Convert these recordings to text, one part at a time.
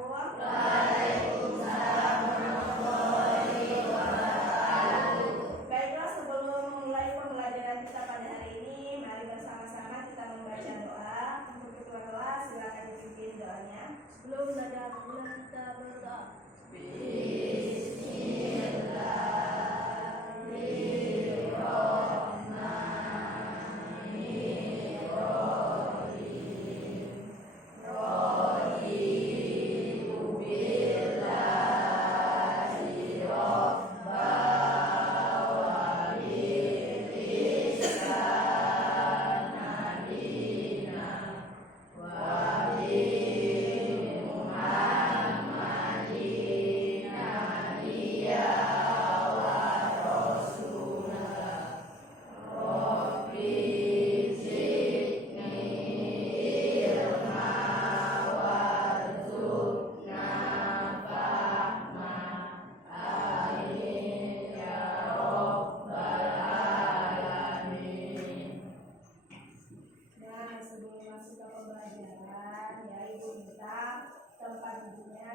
Waalaikumsalam warahmatullahi wabarakatuh. Baiklah, sebelum memulai pembelajaran kita pada hari ini, mari bersama-sama kita membaca doa. Untuk ketua kelas silakan dipimpin doanya. Sebelum belajar kita berdoa.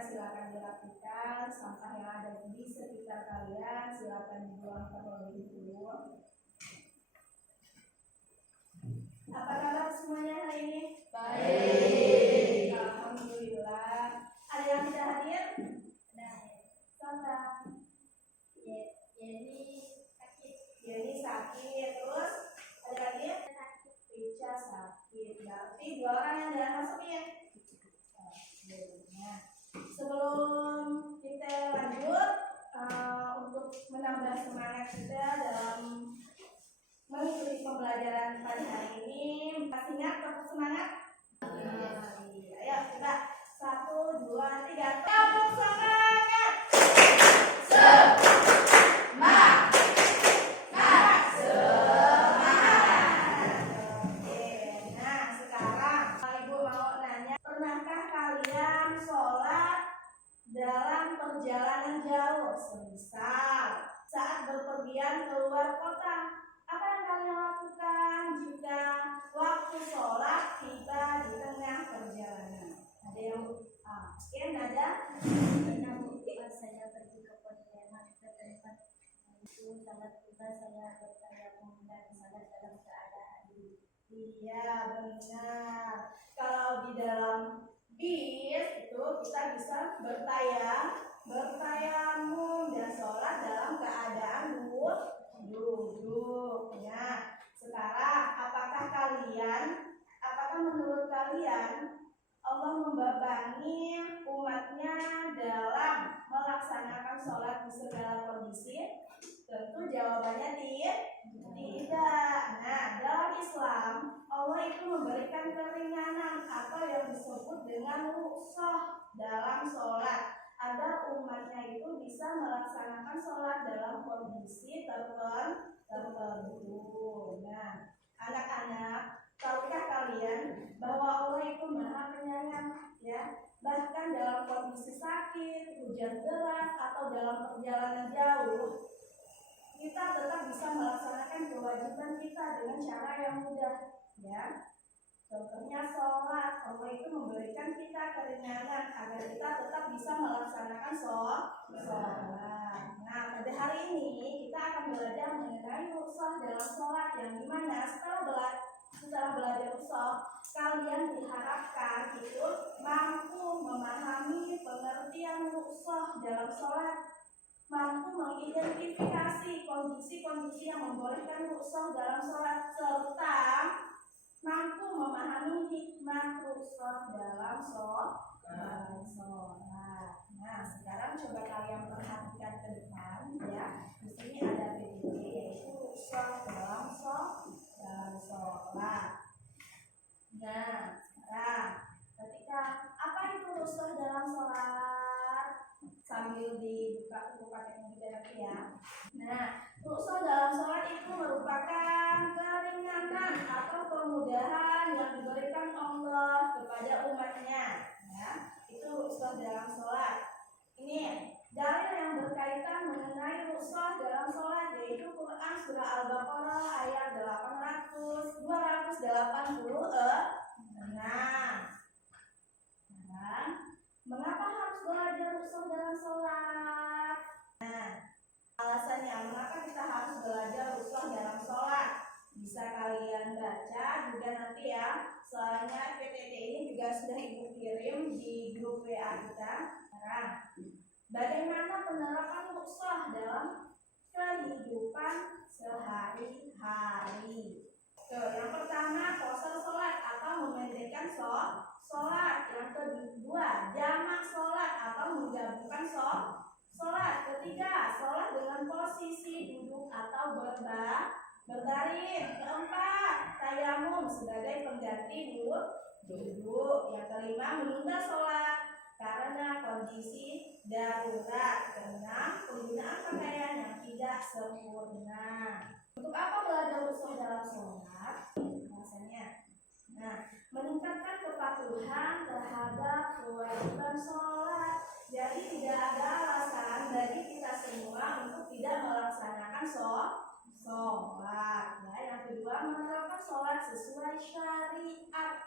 Silakan dirapikan, sampah yang ada di sekitar kalian silakan dibuang terlebih dulu. Apa kabar semuanya hari ini? Baik. Alhamdulillah. Ada yang tidak hadir? Siapa? Yeni sakit. Terus ada lagi? Ica sakit. Berarti 2 orang yang tidak masukin. Sebelum kita lanjut untuk menambah semangat kita dalam mengikuti pembelajaran pada hari ini, masih ingat tetap semangat? Ayo kita 1, 2, 3, tepuk semangat! Dalam perjalanan jauh, semisal saat berpergian keluar kota, apa yang kalian lakukan jika waktu sholat tiba di tengah perjalanan? Ada yang mungkin ada? Saya pergi ke pontianak ke tempat itu, salat tiba saya bertayamum dan salat dalam keadaan duduk. Iya, benar. Kalau di dalam bis itu kita bisa bertayamum dan sholat dalam keadaan duduk. Nah, sekarang apakah menurut kalian Allah membebani umatnya dalam melaksanakan sholat di segala kondisi? Tentu jawabannya tidak. Nah, dalam Islam Allah itu memberikan keringanan atau yang disebut dengan rukhsah dalam sholat agar umatnya itu bisa melaksanakan sholat dalam kondisi tertentu. Nah, anak-anak, tahukah kalian bahwa Allah itu Maha Penyayang, ya? Bahkan dalam kondisi sakit, hujan deras, atau dalam perjalanan jauh, kita tetap bisa melaksanakan kewajiban kita dengan cara yang mudah, ya. Contohnya sholat, Allah itu memberikan kita keringanan agar kita tetap bisa melaksanakan sholat. Nah, pada hari ini kita akan belajar mengenai rukhsah dalam sholat, yang dimana setelah belajar rukhsah, kalian diharapkan itu mampu memahami pengertian rukhsah dalam sholat, mampu mengidentifikasi kondisi-kondisi yang membolehkan rukhsah dalam sholat, serta mampu memahami hikmah rukhsah dalam sholat. Nah, sekarang coba kalian perhatikan ke depan, ya. Di sini ada PPT, yaitu rukhsah dalam sholat. Nah, sekarang apa itu rukhsah dalam sholat? Sambil dibuka buku paket ya. Nah, rukhsah dalam sholat itu merupakan keringanan atau kemudahan yang diberikan Allah kepada umatnya, ya. Itu rukhsah dalam sholat. Ini dalil yang berkaitan mengenai rukhsah dalam sholat, yaitu Quran surah Al-Baqarah ayat 286. Mengapa ya. Soalnya PPT ini juga sudah Ibu kirim di grup WA kita. Nah, bagaimana penerapan rukhsah dalam kehidupan sehari-hari? Yang pertama, qasar sholat atau memendekkan sholat. Yang kedua, jamak sholat atau menggabungkan sholat. Ketiga, sholat dengan posisi duduk atau berbaring. Keempat, tayamum sebagai pengganti duduk. Yang kelima, menunda sholat karena kondisi darurat. Keenam, penggunaan pakaian yang tidak sempurna. Untuk apa belajar rukhsah dalam sholat? Rasanya, meningkatkan kepatuhan terhadap kewajiban sholat. Jadi tidak ada alasan bagi kita semua untuk tidak melaksanakan sholat. Yang kedua, menerapkan sholat sesuai syariat.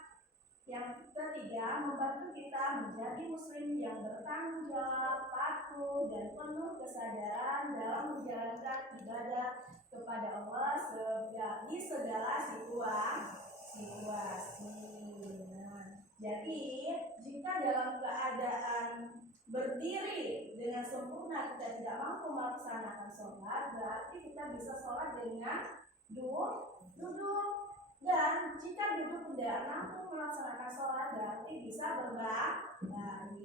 Yang ketiga, membantu kita menjadi muslim yang bertanggung jawab, patuh, dan penuh kesadaran dalam menjalankan ibadah kepada Allah di segala situasi. Jadi jika dalam keadaan berdiri dengan sempurna kita tidak mampu melaksanakan sholat, berarti kita bisa sholat dengan duduk. Dan jika duduk tidak mampu melaksanakan sholat, berarti bisa berbaring.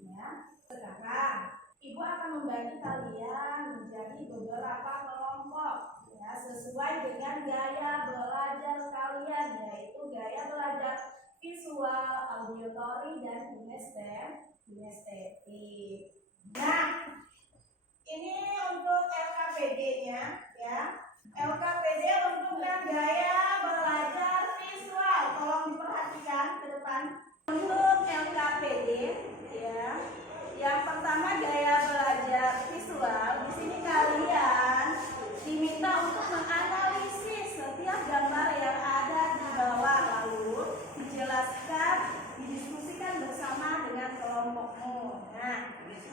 Ya. Sekarang Ibu akan membagi kalian menjadi beberapa kelompok, ya, sesuai dengan gaya belajar kalian, yaitu gaya belajar visual, auditory, dan kinestetik. Nah, ini untuk LKPD-nya, ya. LKPD untuk gaya belajar visual, tolong diperhatikan ke depan. Untuk LKPD, ya, yang pertama gaya belajar visual. Di sini kalian diminta untuk menganalisis setiap gambar yang ada di bawah, lalu dijelaskan, didiskusikan bersama dengan kelompokmu. Nah,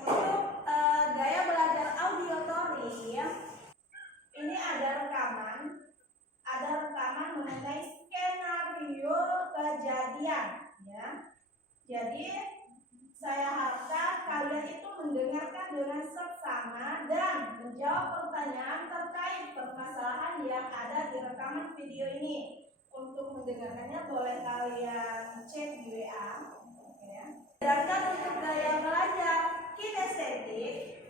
untuk gaya belajar auditory, ini ada rekaman mengenai skenario kejadian, ya. Jadi saya harapkan kalian itu mendengarkan dengan seksama dan menjawab pertanyaan terkait permasalahan yang ada di rekaman video ini. Untuk mendengarkannya boleh kalian cek di WA, ya. Sedangkan untuk gaya belajar kinestetik,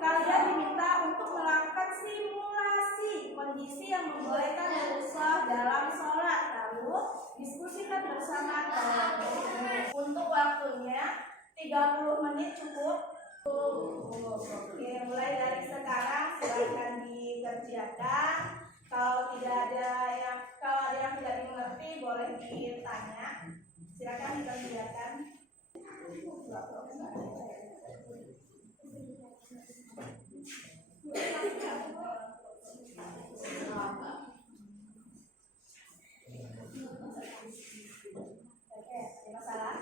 kalian diminta untuk melakukan simulasi kondisi yang membolehkan rukhsah dalam sholat, lalu diskusikan bersama kelompok. Untuk waktunya 30 menit cukup. Oke, mulai dari sekarang silakan dikerjakan. Kalau ada yang tidak dimengerti boleh ditanya. Silakan dikerjakan. Oke, ada masalah?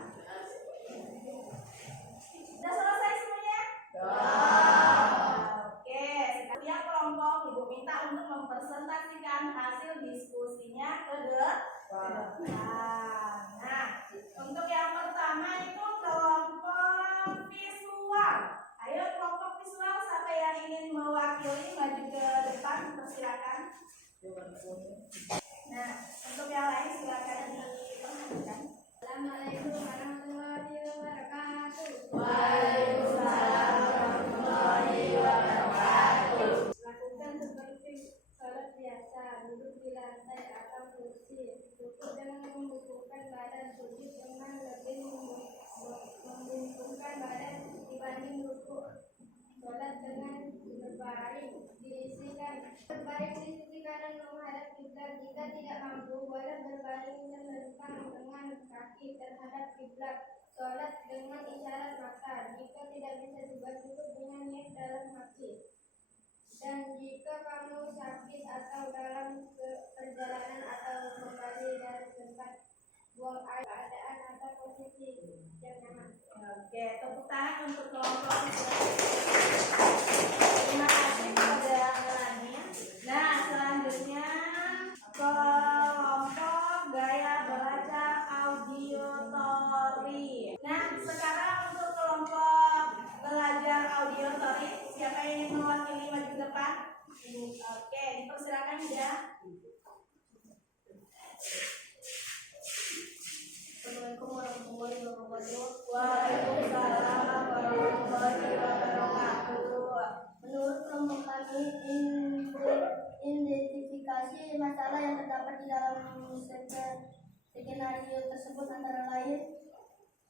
Sudah selesai semuanya? Oke, setiap kelompok Ibu minta untuk mempresentasikan hasil diskusinya ke depan. Nah, untuk yang pertama itu kelompok visual. Ayo kelompok visual, siapa yang ingin mewakili maju ke depan, persilakan. Nah, untuk yang lain silakan diperhatikan. Assalamualaikum warahmatullahi wabarakatuh. Waalaikumsalam warahmatullahi wabarakatuh. Lakukan seperti sholat biasa, duduk di lantai atau kursi, duduk dengan membungkukkan badan, sujud dengan lebih membungkukkan badan dibanding rukuk, sholat dengan berbaring, diisikan berbaring di sisi kanan menghadap kiblat. Jika tidak mampu, boleh berbaring dan melentang dengan kaki terhadap kiblat. Sholat dengan isyarat mata. Jika tidak bisa juga cukup dengan niat dalam hati. Dan jika kamu sakit atau dalam perjalanan atau kembali dari tempat buang air, keadaan atau posisi yang nyaman. Oke, tepuk tangan untuk kelompok. Terima kasih pada Melania. Nah, selanjutnya kelompok gaya Siapa yang ingin mewakili maju ke depan? Oke, dipersilakan ya. Assalamualaikum warahmatullahi wabarakatuh. Waalaikumsalam warahmatullahi wabarakatuh. Menurut kelompok kami, identifikasi masalah yang terdapat di dalam skenario tersebut antara lain: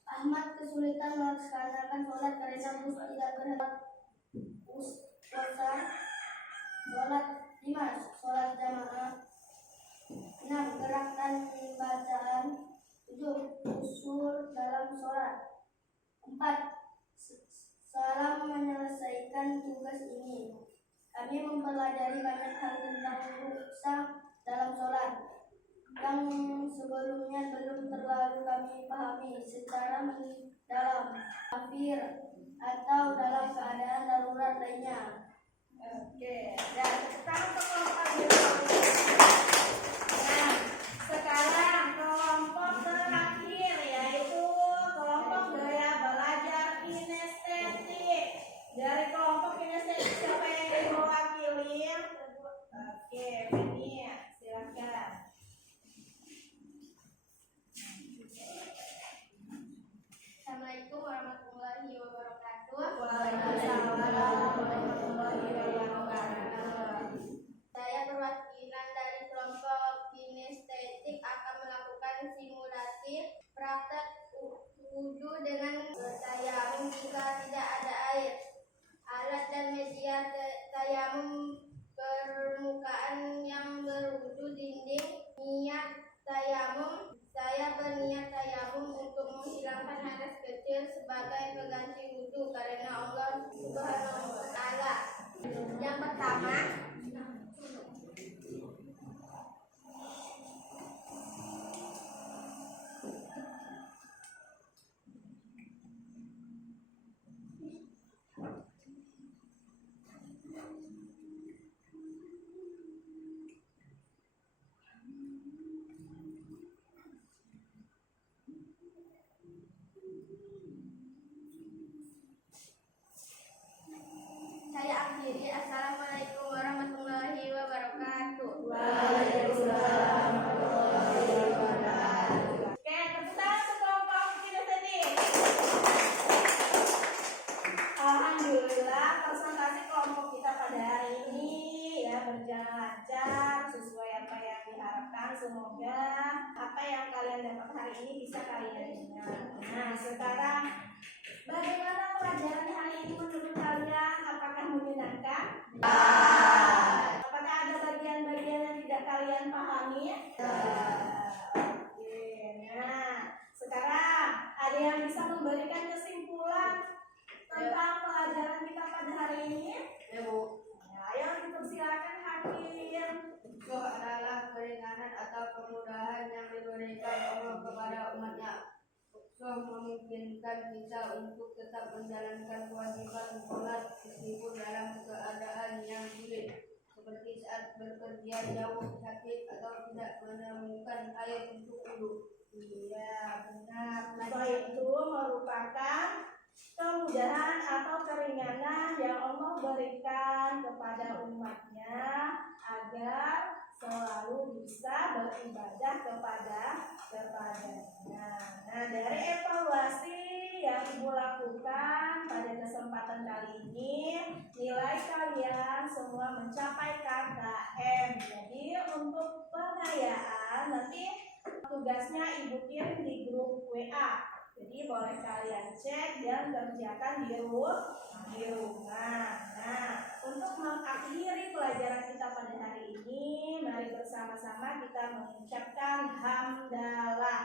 Ahmad kesulitan melaksanakan sholat karena bus tidak berhenti. Puasa, sholat 5. Sholat jamaah. 6. Gerakan bacaan. 7. Usul dalam sholat. 4. Salam menyelesaikan tugas ini. Kami mempelajari banyak hal tentang ruksa dalam sholat yang sebelumnya belum terlalu kami pahami secara mendalam, kafir atau dalam keadaan darurat lainnya. Oke, dan sekarang untuk kelompok nah, sekarang kelompok terakhir yaitu kelompok gaya belajar kinestetik. Dari kelompok kinestetik siapa yang ingin mewakili? Oke, Feni, silakan. Assalamualaikum warahmatullahi wabarakatuh. Waalaikumsalam warahmatullahi wabarakatuh. Saya perwakilan dari kelompok kinestetik akan melakukan simulasi praktek wudhu dengan tayamum jika tidak ada air. Alat dan media tayamum: permukaan yang berwudhu, dinding. Niat tayamum: saya berniat tayamum untuk menghilangkan hadas kecil sebagai pengganti wudhu karena Allah Subhanahu wa Ta'ala. Yang pertama, saya akhiri. Assalamualaikum warahmatullahi wabarakatuh. Waalaikumsalam warahmatullahi wabarakatuh. Oke, tepuk tangan untuk kelompok kinestetik. Alhamdulillah, presentasi kelompok kita pada hari ini ya berjalan lancar sesuai apa yang diharapkan. Semoga apa yang kalian dapat hari ini bisa kalian ingat. Nah, sekarang bagaimana pelajaran hari ini menurut kalian? Apakah menyenangkan? Apakah ada bagian-bagian yang tidak kalian pahami? Oke, nah sekarang ada yang bisa memberikan kesimpulan tentang pelajaran kita pada hari ini? Nah, ayo dipersilakan Hakim. Itu adalah keringanan atau kemudahan yang diberikan Allah kepada umatnya. Memungkinkan kita untuk tetap menjalankan kewajiban sholat meskipun dalam keadaan yang sulit, seperti saat berpergian jauh, sakit, atau tidak menemukan air untuk wudhu. Iya, benar. Nah, itu merupakan kemudahan atau keringanan yang Allah berikan kepada umatnya agar selalu bisa beribadah kepadanya. Nah, dari evaluasi yang Ibu lakukan pada kesempatan kali ini, nilai kalian semua mencapai KKM. Jadi untuk pengayaan nanti tugasnya Ibu kirim di grup WA. Jadi boleh kalian cek dan kerjakan di rumah. Nah, untuk mengakhiri pelajaran kita pada hari ini, mari bersama-sama kita mengucapkan hamdalah.